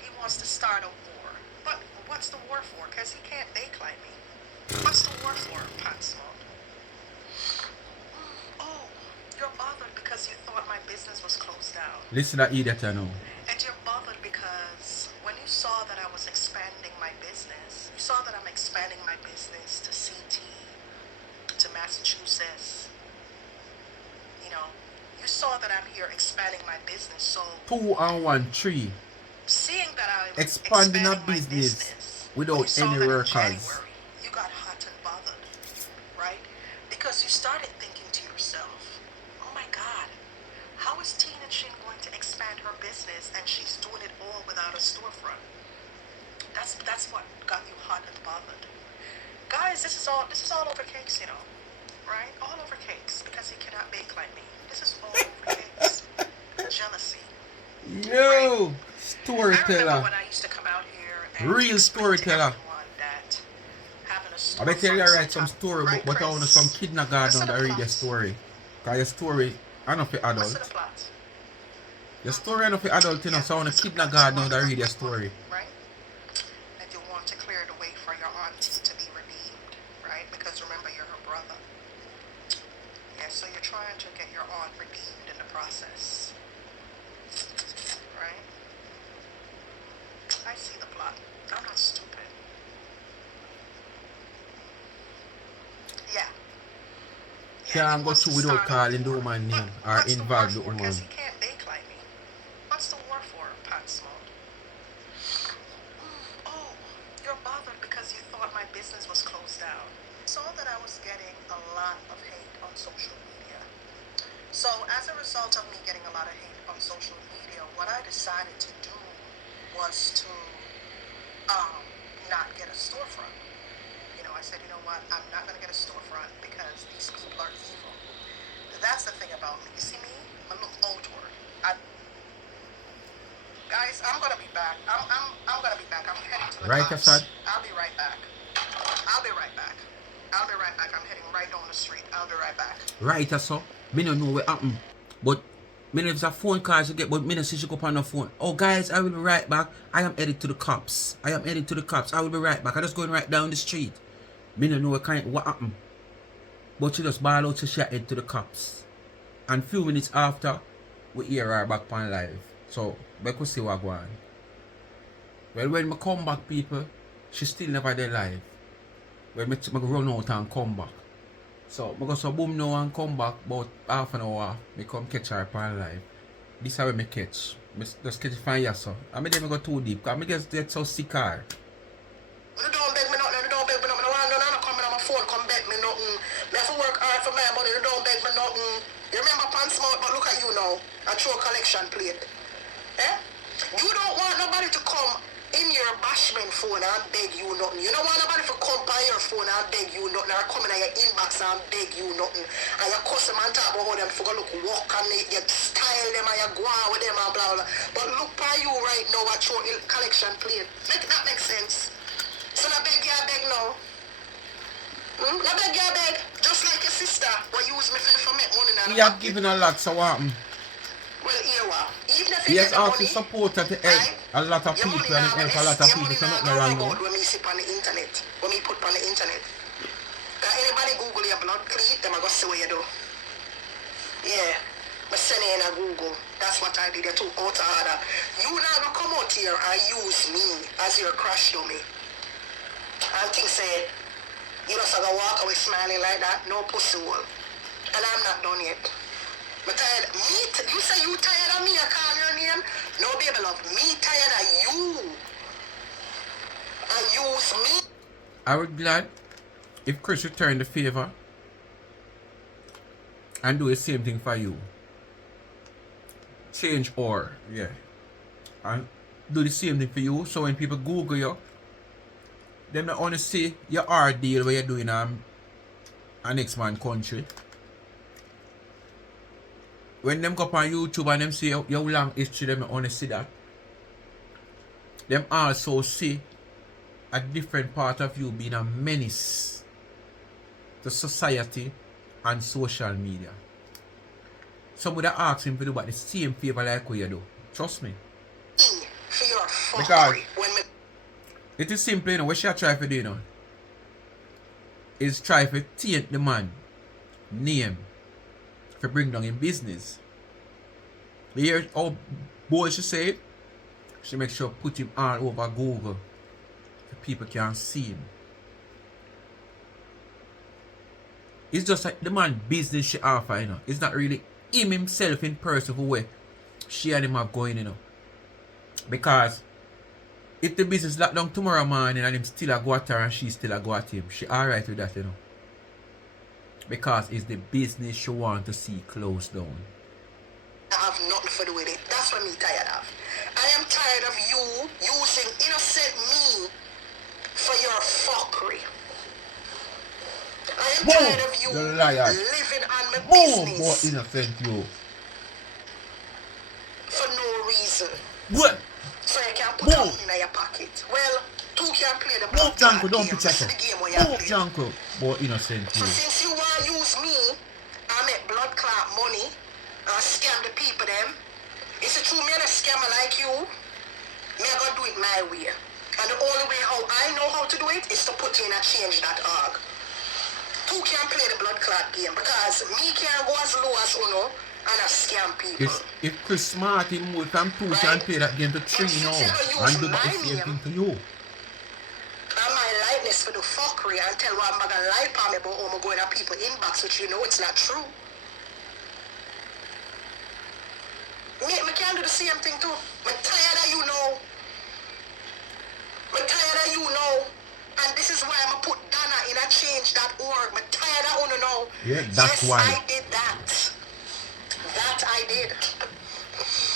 he wants to start a war. But what's the war for? Because he can't bakelite me. What's the war for, Pansmode? Oh, you're bothered because you thought my business was closed down. Listen to that idiot, you know. And you're bothered because when you saw that I was expanding my business, you saw that I'm expanding my business to CT, to Massachusetts. You know, you saw that I'm here expanding my business. So 2 and 1, 3. seeing that I'm Expanding a expanding my business when you without saw any that in workers. January, you got hot and bothered, right? Because you started thinking to yourself, oh my God, how is Tina Chin going to expand her business and she's doing it all without a storefront? That's what got you hot and bothered. Guys, this is all over cakes, you know, right? All over cakes because he cannot bake like me. This is all over cakes. Jealousy. Yo, I remember storyteller. when I used to come out here and Real explain to storyteller. everyone that having a I bet you storefront write some sometimes- story, right, but I want Kris? some kindergarten Listen that to read your plots. story. Because your story, I know for Listen to adult. plots. Your story, I know for adult, you know, so I want a kindergarten that read your story. Right? And you want to clear the way for your auntie to be redeemed, right? Because remember, you're her brother. Yeah, so you're trying to get your aunt redeemed in the process. Right? I see the plot. I'm not stupid. Yeah. Can't go through without calling the woman name or What's the involve the war for? woman. Because he can't bake like me. What's the war for, Pansmode? Oh, you're bothered because you thought my business was closed down. Saw that I was getting a lot of hate on social media. So as a result of me getting a lot of hate on social media, what I decided to do was to not get a storefront. You know, I said, you know what, I'm not going to get a storefront because these people are evil. That's the thing about me. You see me? I look outward. Guys, I'm going to be back. I'm going to be back. I'm heading to the Right, cops. Assad? I'll be right back. I'll be right back. I'm heading right down the street. I'll be right back. Right, so me don't know what happened. But me know if it's a phone call you get, but me don't see she go up on the phone. Oh guys, I will be right back. I am headed to the cops. I will be right back. I just going right down the street. Me don't know what happened. But she just ball out so she head to the cops. And few minutes after, we hear her back on live. So we could see what go on. Well, when I come back, people, she still never there live. When I run out and come back. So I go so boom now and come back about half an hour. I come catch her upon live. This is how I catch. I just catch it from here, so. I never go too deep because I just get so sick her. You don't beg me nothing, you don't beg me nothing. I don't come in on my phone, come beg me nothing. I have to work hard for my money, you don't beg me nothing. You remember Pansmode, but look at you now. I throw a collection plate. Eh? You don't want nobody to come in your bashment phone and beg you nothing. You don't want nobody to come by your phone and beg you nothing, or come in your inbox and beg you nothing. And you cuss them and talk about how them for go look walk and you style them and you go on with them and blah blah. But look by you right now at your collection plate. Make that make sense. So I beg you, I beg now. You beg. Just like your sister who use me for make money now. He have given a lot, so what happened? Well, here what? Even if He you has get the asked money, his supporter to help right? a lot of Your people money and now it help a lot of your people, money so now not go wrong about now. when me sit on the internet. When me put on the internet. Anybody Google your blood cleat, them I go see what you do. Yeah. I send it in a Google. That's what I did. You took out of order. You now gonna come out here and use me as your crush dummy. And think say, you just gonna walk away smiling like that, no pussy hole. And I'm not done yet. But tired. You say you tired of me, I call your name? No, baby love. Me tired of you. And use me. I would be glad if Kris returned the favor and do the same thing for you. Change or, yeah. And do the same thing for you, so when people Google you, them not only see your hard deal where you're doing a next man country. When them go up on YouTube and them see your long history, them not only see that. Them also see a different part of you being a menace to society and social media. Somebody ask him to do about the same favor like what you do. Trust me. For your Because when it is simple, you know, what she try to do, you know, is try to taint the man name to bring down in business. You hear how boy she say it? She make sure put him all over Google so people can see him. It's just like the man business she offer, you know. It's not really him himself in person who way she and him have going, you know. Because if the business locked down tomorrow morning and him still a go at her and she still a go at him, she alright with that, you know. Because it's the business she want to see closed down. I have nothing to do with it. That's what me tired of. I am tired of you using innocent me for your fuckery. I am tired of you living on my business. Innocent you. For no reason. What? So you can put money in your pocket. Well, two can play the blood Janko, clot don't game. put This is yourself. the game where you play. Janko. Boy, innocent So you. since you want to use me and make blood clot money and scam the people them, is it true me and a scammer like you? Me I gonna do it my way. And the only way how I know how to do it is to put in a change.org. Two can play the blood clot game because me can't go as low as Uno and I scam people. If Kris smart, he move from 2 can play that game to 3 now and do the same thing to you. And my lightness for the fuckery and tell what I'm gonna lie for me about how I'm going to people inbox, which you know it's not true. Me can do the same thing too. I'm tired of you know. I'm tired of you know. And this is why I'm gonna put Dana in a change.org. I'm tired of you know. Yeah, that's yes, why. I did that. That I did.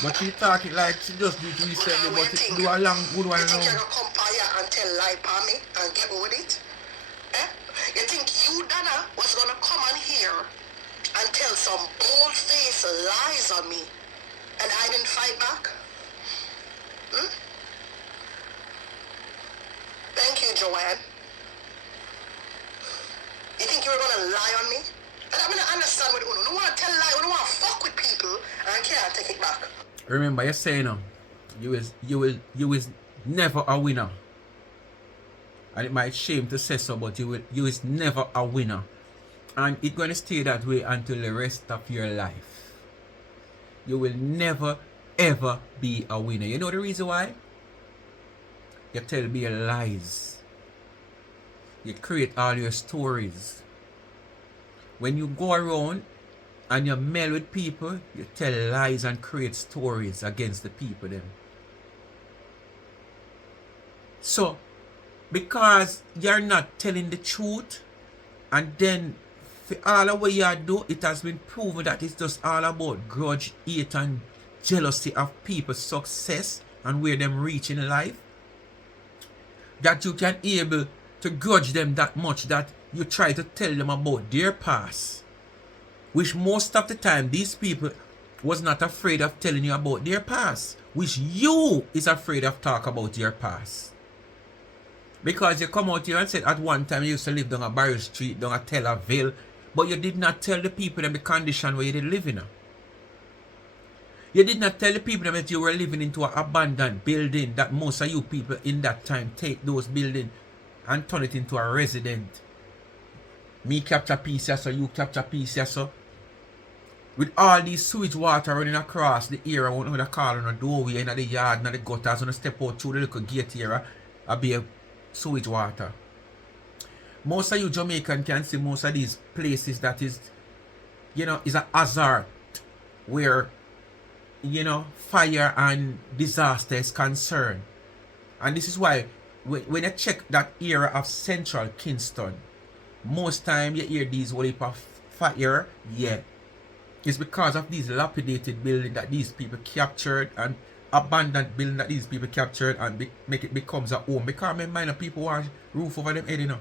But she talk it like she just do it recently, but it do a long good one You think now. you're gonna come here and tell lie for me and get with it? Eh? You think you, Dana, was gonna come on here and tell some bold-faced lies on me and I didn't fight back? Hmm? Thank you, Joanne. You think you were gonna lie on me? And I'm gonna understand what you don't want to tell lie, you don't want to fuck with people and can't take it back. Remember, you're saying you is never a winner. And it might shame to say so, but you is never a winner. And it's gonna stay that way until the rest of your life. You will never ever be a winner. You know the reason why? You tell me lies. You create all your stories. When you go around and you mail with people, you tell lies and create stories against the people them. So, because you're not telling the truth, and then for all of what you do, it has been proven that it's just all about grudge, hate, and jealousy of people's success and where them reach in life. That you can able to grudge them that much that you try to tell them about their past. Which most of the time these people was not afraid of telling you about their past. Which you is afraid of talk about your past. Because you come out here and said at one time you used to live down a Barry Street, down a Tellerville, but you did not tell the people in the condition where you did live in. You did not tell the people that you were living into an abandoned building, that most of you people in that time take those buildings and turn it into a resident. Me capture piece here, so you capture piece here, so. With all these sewage water running across the area, I won't know what to call on a doorway, in the yard, in the gutters, when you step out through the little gate here, I'll be a sewage water. Most of you Jamaican can see most of these places that is, you know, is a hazard where, you know, fire and disaster is concerned. And this is why when you check that area of central Kingston, most time you hear these whole heap of fire, yeah. It's because of these dilapidated buildings that these people captured and abandoned building that these people captured and make it becomes a home. Because my mind people want roof over them head, you know.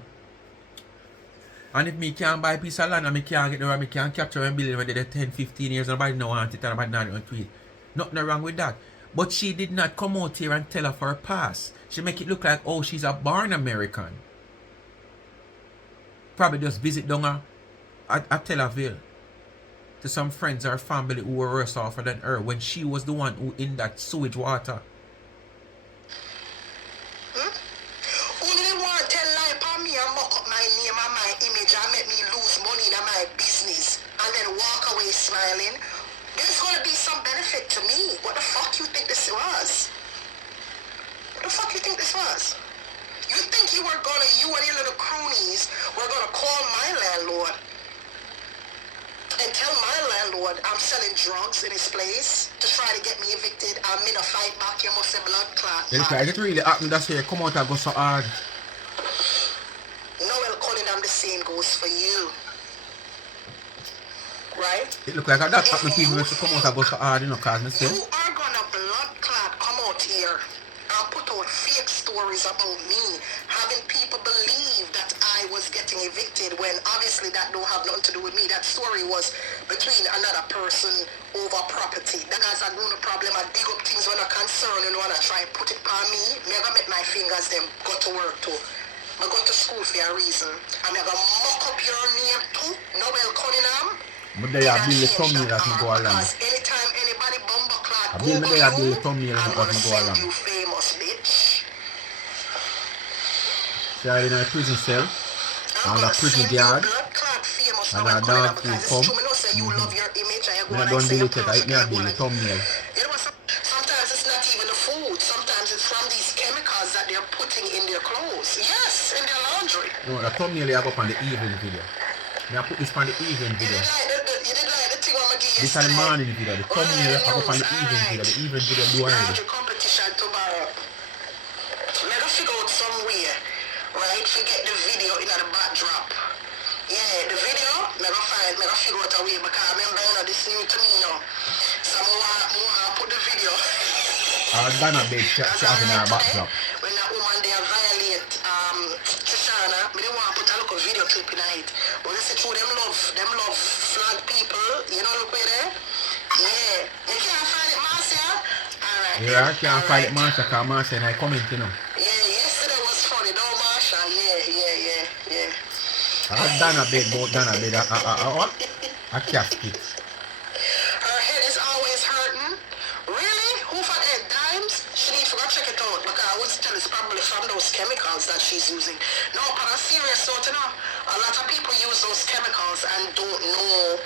And if me can't buy a piece of land and me can't get there, me can't capture a building where they 10, 15 years, nobody know want it and nobody not want to it. Nothing wrong with that. But she did not come out here and tell her for her past. She make it look like, oh, she's a born American. Probably just visit down at Tellerville to some friends or family who were worse off than her when she was the one who in that sewage water. Only they want to tell lie upon me and mock up my name and my image and make me lose money in my business and then walk away smiling. There's going to be some benefit to me. What the fuck you think this was? What the fuck you think this was? You think you were gonna, you and your little cronies were gonna call my landlord and tell my landlord I'm selling drugs in his place to try to get me evicted? I'm in a fight back, you must say blood clot. It really happened that's here. Come out and go so hard. Noel Cunningham, the same goes for you. Right? It look like that happened people used to come out and go so hard, you know, cause me say. You are gonna blood clot come out here and put out fake stories about me, having people believe that I was getting evicted when obviously that don't have nothing to do with me. That story was between another person over property. That guy's a no problem. I dig up things when I concern and when I try to put it on me. Me gonna make my fingers them go to work too. I go to school for a reason. I'm gonna mock up your name too, Noel Cunningham. But they are building the thumbnail that me go along. Because anytime anybody bumper clock I build the thumbnail I'm that gonna me go send along. you famous, bitch. She are in a prison cell. I'm And gonna a prison send you guard. blood clot famous And now a and dog because food it's true. come. Me know say you love your image and you go Me and don't say build you're it, I perfect. me You build go the and- thumbnail. You know what? Sometimes it's not even the food. Sometimes it's from these chemicals that they're putting in their clothes. Yes, in their laundry. No, the thumbnail I go up on the evening video. Me I put this on the evening You video. didn't like the thing I'm gonna give you This is the yesterday. morning video. The thumbnail I go up on the evening video. The evening video do already. Laundry competition tomorrow. Let us figure out some way, right? Forget the video in the backdrop. Yeah, the video, let us figure out a way because I remember this new to me now. So I want put the video. Dana bed she having her backdrop. When that woman there violate Trishana, me don't want to put a little video clip in it. But you see through them love flag people, you know, look where there? Yeah. You can't find it, Marcia? Alright. Yeah, I can't find it Marsha because Marsha and I comment, you know. Yeah, yesterday was funny, though, Marsha. Yeah. Dana bed, both Dana bed, a casket. Her head is always hurting. Really? Who forget dimes? She need to go check it out because I would tell it's probably from those chemicals that she's using. No, but I'm serious, so you know, a lot of people use those chemicals and don't know.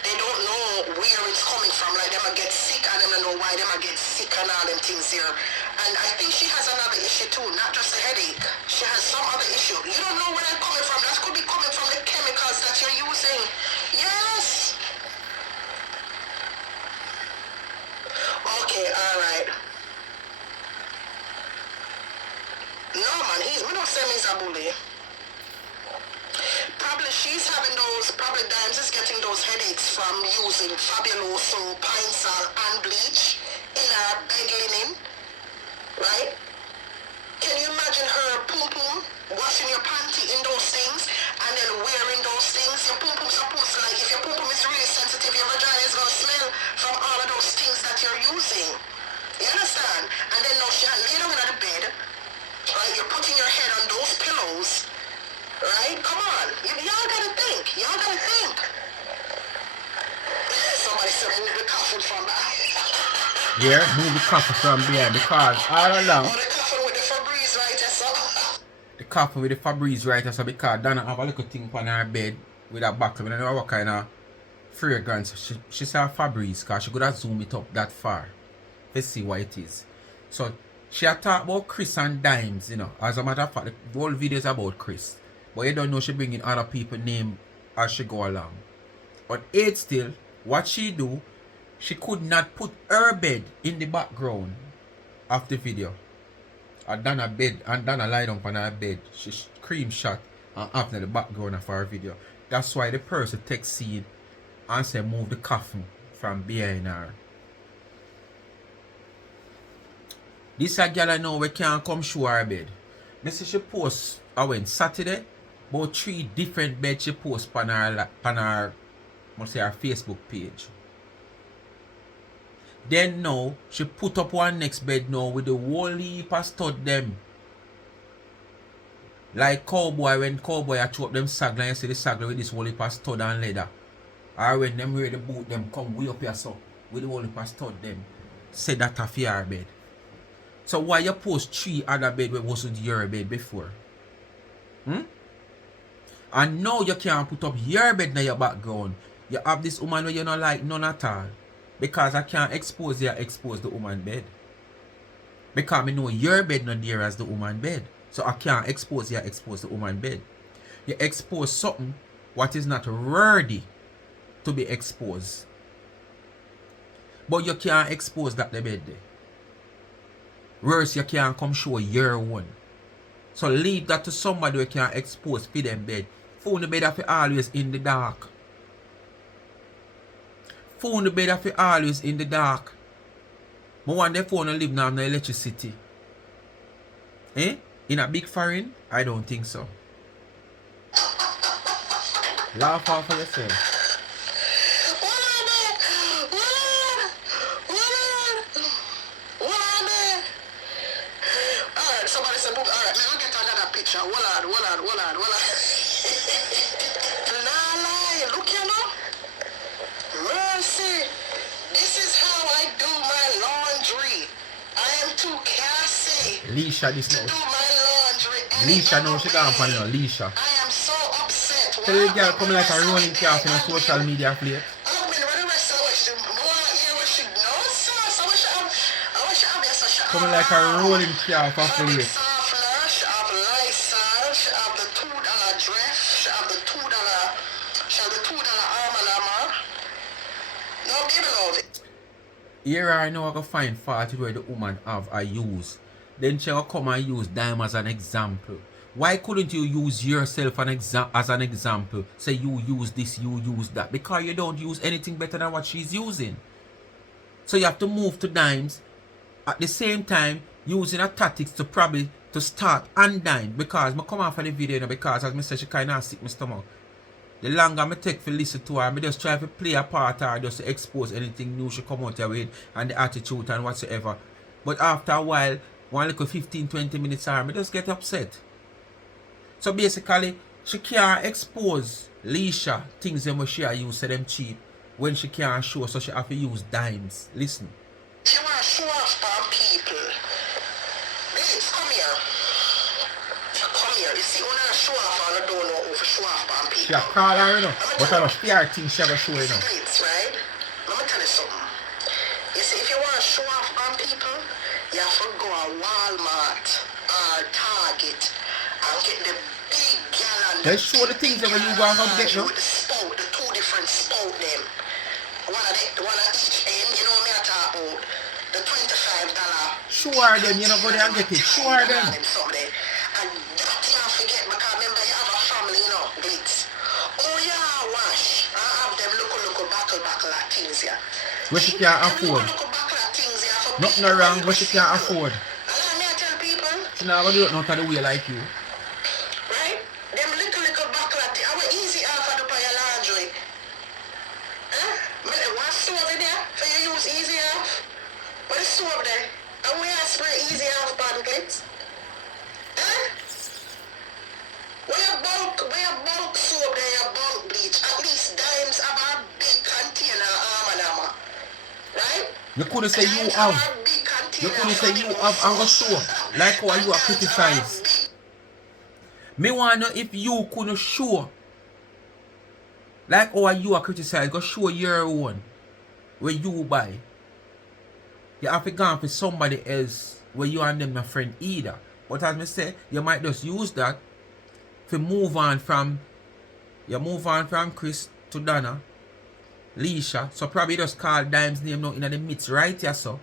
They don't know where it's coming from. Like them get sick and them don't know why them get sick and all them things here. And I think she has another issue too, not just a headache. She has some other issue. You don't know where they're coming from. That could be coming from the chemicals that you're using. Yes. Okay, alright. No man, we don't say he's a bully. Probably she's having those, probably Dimes is getting those headaches from using Fabuloso, Pine Sol and bleach in her bed linen, right? Can you imagine her pum-pum washing your panty in those things and then wearing those things? Your pum-pum's supposed to, like, if your pum-pum is really sensitive, your vagina is going to smell from all of those things that you're using. You understand? And then now she had laid down on the bed, right? You're putting your head on Yeah, move the coffin from behind because all along. Oh, the coffin with the Febreze right there, so. The coffin with the Febreze right there, so because Donna have a little thing on her bed with a buckle. I don't know what kind of fragrance. She saw Febreze because she could have zoomed it up that far. Let's see what it is. So she had talked about Kris and Dimes, you know. As a matter of fact, the whole video is about Kris. But you don't know she bringing other people's name as she go along. But yet still, what she do, she could not put her bed in the background of the video. And Donna lie down on her bed. She scream shot and after the background of her video. That's why the person takes scene and say move the coffin from behind her. This a girl I know we can't come show her bed. Me see she post Saturday about 3 different beds she post on her must say her Facebook page. Then now she put up one next bed now with the whole heap of stud them. Like cowboy when cowboy I throw up them sagler, you see the sagler with this whole heap of stud and leather. Or when them ready to boot them come way up here so with the whole heap of stud them. Say that a fear bed. So why you post 3 other bed where wasn't your bed before? And now you can't put up your bed in your background. You have this woman where you don't like none at all. Because I can't expose the woman bed. Because I know your bed not there as the woman bed. So I can't expose the woman bed. You expose something what is not worthy to be exposed. But you can't expose that the bed there. Worse, you can't come show your one. So leave that to somebody who can expose for them bed. Phone the bed of always in the dark. Phone the bed of always in the dark. But when the phone live now in the electricity. In a big foreign? I don't think so. Laugh off of yourself. Mercy, this is how I do my laundry. I am too classy. Leisha this to now. do my laundry. Leisha now she gone for now. Leisha. I am so upset. Tell the girl come like a rolling calf in a social media plate. Come like a rolling calf of plate. Here I know I can find fault where the woman have I use. Then she will come and use them as an example. Why couldn't you use yourself as an example? Say you use this, you use that. Because you don't use anything better than what she's using. So you have to move to dimes. At the same time, using a tactics to probably to start and dime. Because I come off of the video, you know, because as I said, she kind of sick my stomach. The longer I take to listen to her, I just try to play a part or just to expose anything new she come out here with and the attitude and whatsoever. But after a while, one little 15-20 minutes I just get upset. So basically, she can't expose Leisha things that she use to them cheap when she can't show, so she have to use dimes. Listen. She want to show off on people. Babes, come here. Come here. You see, when I show off, I don't know how to show off on people. She a call her, you know. But I don't fear things she ever show, you know. Right? Let me tell you something. You see, if you want to show off on people, you have to go to Walmart or Target and get the big gallon. Let's show the things that you want to get, no? With the spout, the 2 different spout them. One of each end, you know what I talk about. The $25. Show her them, you know, go there and get it. Show her them. And that you forget, because remember you have a family, you know, Glitz. Oh yeah, wash. I have them look buckle at things here. What she can't afford. Nothing wrong, what she can't afford. Allow me to tell people. She not gonna do it not the way like you. Right? Them little buckle at things. I will easy off of the your laundry. Huh? One stove in there for you use easy off. What is stove there? And we have spray easy off bottom Glitz. Huh? Where your bulk soap there, your bulk bleach. At least dimes have a big container armor. Right? You couldn't say you have. You couldn't say you have and go show. Like how you are criticized. Me wanna know if you couldn't show. Like how you are criticized. Go show your own. Where you buy. You have to go for somebody else where you and them not friend either. But as I say, you might just use that to move on from Kris to Donna, Leisha. So probably just call Dimes name now in the midst, right? Yeah, so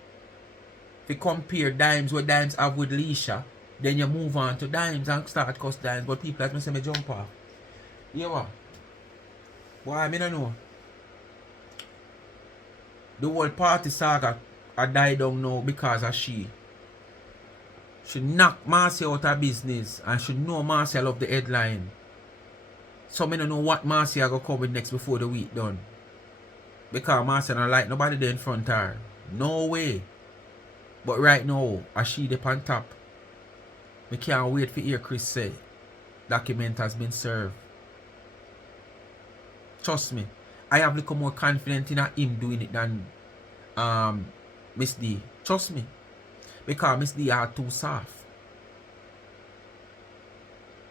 if you compare Dimes what Dimes have with Leisha, then you move on to Dimes and start cuss Dimes. But people as me say me jump off. You what? Why I don't know. The whole party saga I died down now because of she. She knocked Marcy out of business and she know Marcy love the headline. So I don't know what Marcy are going to come with next before the week done. Because Marcy don't like nobody there in front of her. No way. But right now, as she up on top, we can't wait for hear Kris say document has been served. Trust me, I have become more confident in him doing it than Miss D. Trust me. Because Miss D are too soft.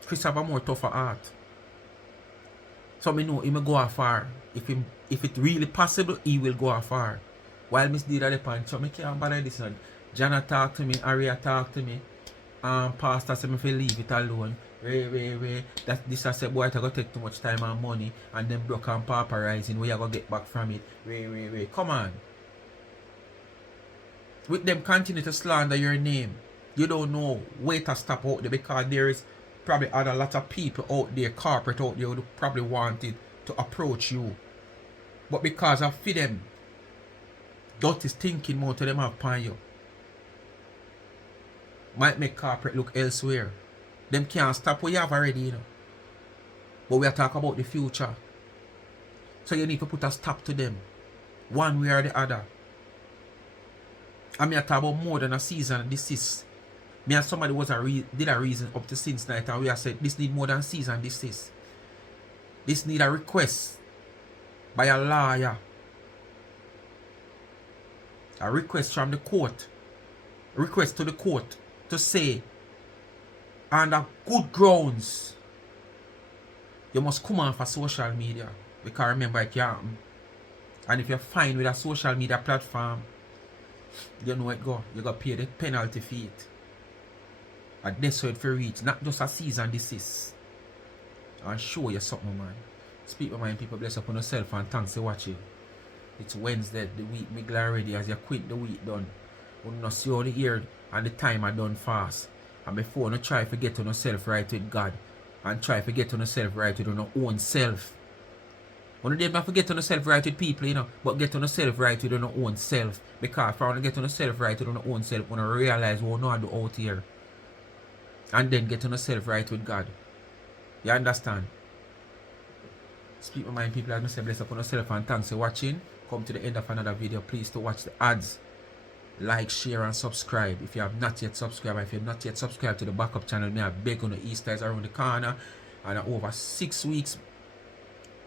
Kris have a more tougher heart. So me know he may go far. If it really possible, he will go far. While Miss D are the punch, so me can't bother this one. Jana talk to me, Aria talk to me. Pastor said me to leave it alone. Ray. That this I said boy, it gonna take too much time and money and then broke and pauperizing where you gonna get back from it. Ray. Come on. With them continue to slander your name. You don't know where to stop out there because there is probably a lot of people out there, corporate out there who probably wanted to approach you. But because of them, dirty thinking more to them have upon you. Might make corporate look elsewhere. Them can't stop what you have already, you know. But we are talking about the future. So you need to put a stop to them. One way or the other. I mean, I talk about more than a season. This is. Me and somebody did a reason up to since night and we have said this need more than season. This need a request by a lawyer. A request from the court. A request to the court to say under good grounds you must come on for social media. Because remember it can't happen. And if you're fine with a social media platform, you know it go. You got to pay the penalty fee. And that's how it for reach. Not just a season this is. And show you something, man. Speak my mind, people. Bless upon yourself and thanks for watching. It's Wednesday, the week middle already. As you quit the week done. You not see all the year and the time I done fast. And before you try to get on yourself right with God. And try to get on yourself right with your own self. You don't forget on yourself right with people, you know, but get on yourself right with your own self. Because if you want to get on yourself right with your own self, you want to realize what you know how to do out here. And then get on yourself right with God. You understand? Speak my mind, people. As I say, bless upon yourself and thanks for watching. Come to the end of another video. Please to watch the ads. Like, share, and subscribe. If you have not yet subscribed, if you have not yet subscribed to the backup channel, may I beg on the Easter is around the corner. And over 6 weeks,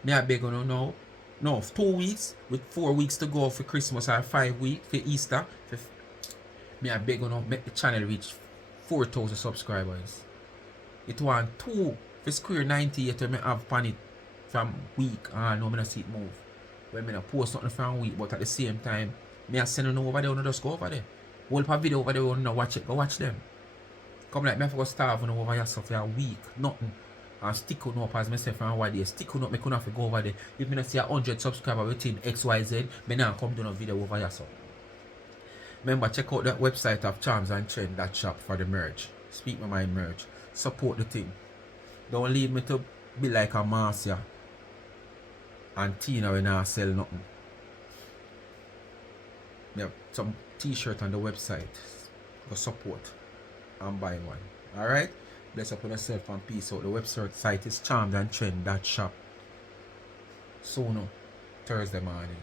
may I beg on you now. No, 2 weeks with 4 weeks to go for Christmas or 5 weeks for Easter. May I beg on you, make the channel reach 4,000 subscribers. It want 2 for square 98 when I have pan it from week. No, I don't see it move. When I post something from week, but at the same time, I send them over there, just go over there. Hold up a video over there, you want watch it, go watch them. Come like me, I have to go starve over yourself for a week, nothing. And stick on up as myself from one day. Stick on up, I couldn't have to go over there. If I see 100 subscribers within XYZ, I now come do a video over yourself. Remember, check out that website of charmsandtrend.shop for the merch. Speak my mind merch. Support the thing. Don't leave me to be like a Marcia and Tina when I sell nothing. Yeah, some t-shirt on the website. Go support and buy one. Alright? Bless upon yourself and peace out. The website is charmsandtrend.shop. Soon, Thursday morning.